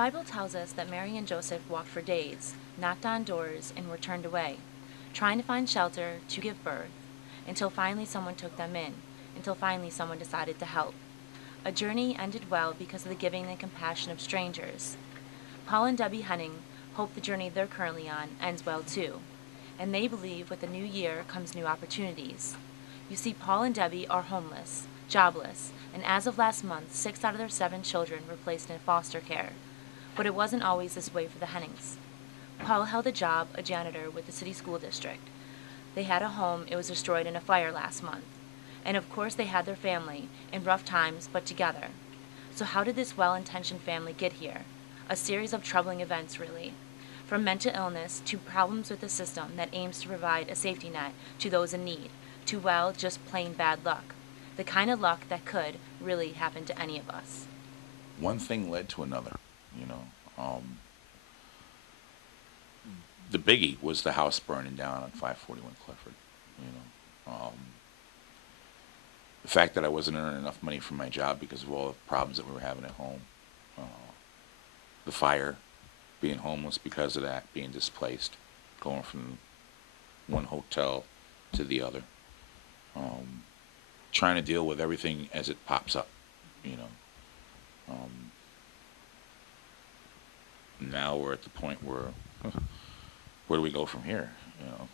Bible tells us that Mary and Joseph walked for days, knocked on doors, and were turned away, trying to find shelter to give birth, until finally someone took them in, until finally someone decided to help. A journey ended well because of the giving and compassion of strangers. Paul and Debbie Henning hope the journey they're currently on ends well too, and they believe with the new year comes new opportunities. You see, Paul and Debbie are homeless, jobless, and as of last month, 6 out of their 7 children were placed in foster care. But it wasn't always this way for the Hennings. Paul held a job, a janitor with the city school district. They had a home, it was destroyed in a fire last month. And of course they had their family, in rough times, but together. So how did this well-intentioned family get here? A series of troubling events, really. From mental illness to problems with the system that aims to provide a safety net to those in need, to, well, just plain bad luck. The kind of luck that could really happen to any of us. One thing led to another, you know. The biggie was the house burning down on 541 Clifford, you know. The fact that I wasn't earning enough money for my job because of all the problems that we were having at home. The fire, being homeless because of that, being displaced, going from one hotel to the other. Trying to deal with everything as it pops up, you know. Now we're at the point where do we go from here, you know?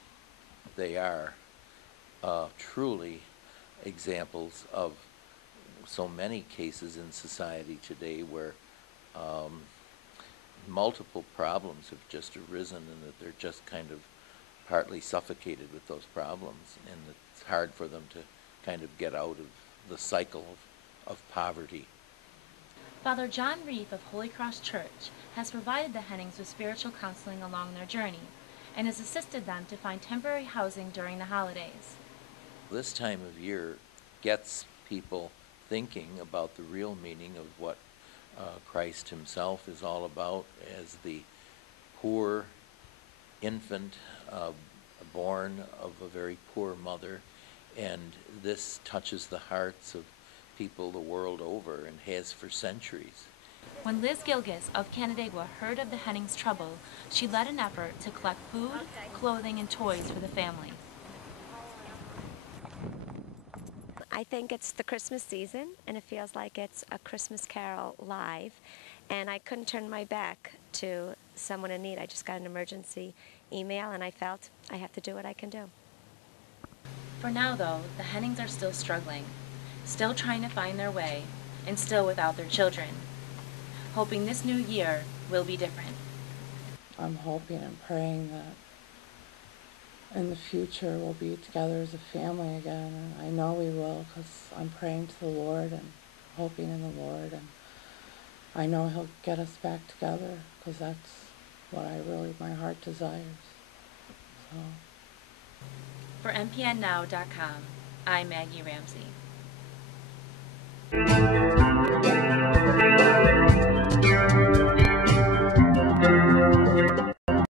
They are truly examples of so many cases in society today where multiple problems have just arisen and that they're just kind of partly suffocated with those problems, and it's hard for them to kind of get out of the cycle of poverty. Father John Reef of Holy Cross Church has provided the Hennings with spiritual counseling along their journey and has assisted them to find temporary housing during the holidays. This time of year gets people thinking about the real meaning of what Christ himself is all about as the poor infant born of a very poor mother, and this touches the hearts of people the world over and has for centuries. When Liz Gilgis of Canandaigua heard of the Hennings' trouble, she led an effort to collect food, clothing, and toys for the family. I think it's the Christmas season, and it feels like it's a Christmas Carol live, and I couldn't turn my back to someone in need. I just got an emergency email, and I felt I have to do what I can do. For now, though, the Hennings are still struggling, still trying to find their way, and still without their children, hoping this new year will be different. I'm hoping and praying that in the future we'll be together as a family again, and I know we will because I'm praying to the Lord and hoping in the Lord, and I know he'll get us back together because that's what my heart desires. So. For MPNNow.com, I'm Maggie Ramsey.